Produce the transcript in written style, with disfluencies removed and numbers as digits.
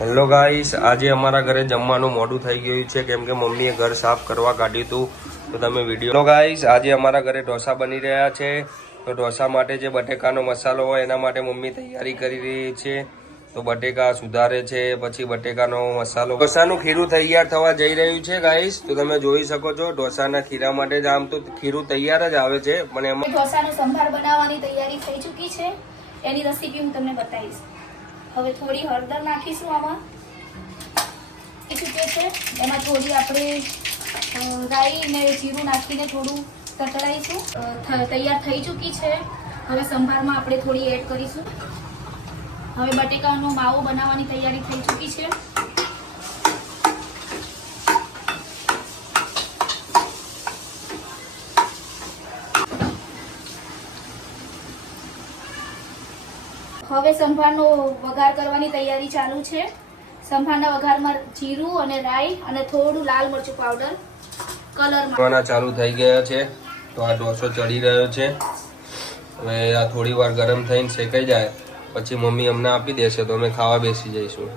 Hello guys, આજે અમારા ઘરે જમવાનું મોડું થઈ ગયું છે કેમ કે મમ્મીએ ઘર સાફ કરવા કાઢ્યું હતું, તો તમે વિડીયો. હેલો ગાઈસ, આજે અમારા ઘરે ઢોસા બની રહ્યા છે. તો ઢોસા માટે જે બટેકાનો મસાલો હોય એના માટે મમ્મી તૈયારી કરી રહી છે. તો બટેકા સુધારે છે, પછી બટેકાનો મસાલો. ઢોસાનું ખીરું તૈયાર થવા જઈ રહ્યું છે ગાઈસ, તો તમે જોઈ શકો છો. ઢોસાના ખીરા માટે જ આમ તો ખીરું તૈયાર જ આવે છે, પણ એમાં ઢોસાનો સંભાર બનાવવાની તૈયારી થઈ ચૂકી છે. એની રેસીપી હું તમને બતાવીશ. હવે થોડી હળદર નાખીશું આમાં. ચૂકે છે એમાં થોડી આપણે રાઈ ને જીરું નાખીને થોડું તતડાઈશું. તૈયાર થઈ ચૂકી છે. હવે સંભારમાં આપણે થોડી એડ કરીશું. હવે બટેકાનો માવો બનાવવાની તૈયારી થઈ ચૂકી છે. હવે સંભારનો વઘાર કરવાની તૈયારી ચાલુ છે. સંભારના વઘારમાં જીરું અને રાઈ અને થોડું લાલ મરચું પાવડર કલર ચાલુ થઈ ગયા છે. તો આ ઢોસો ચડી રહ્યો છે. હવે આ થોડી વાર ગરમ થઈને શેકાઈ જાય પછી મમ્મી અમને આપી દેશે તો અમે ખાવા બેસી જઈશું.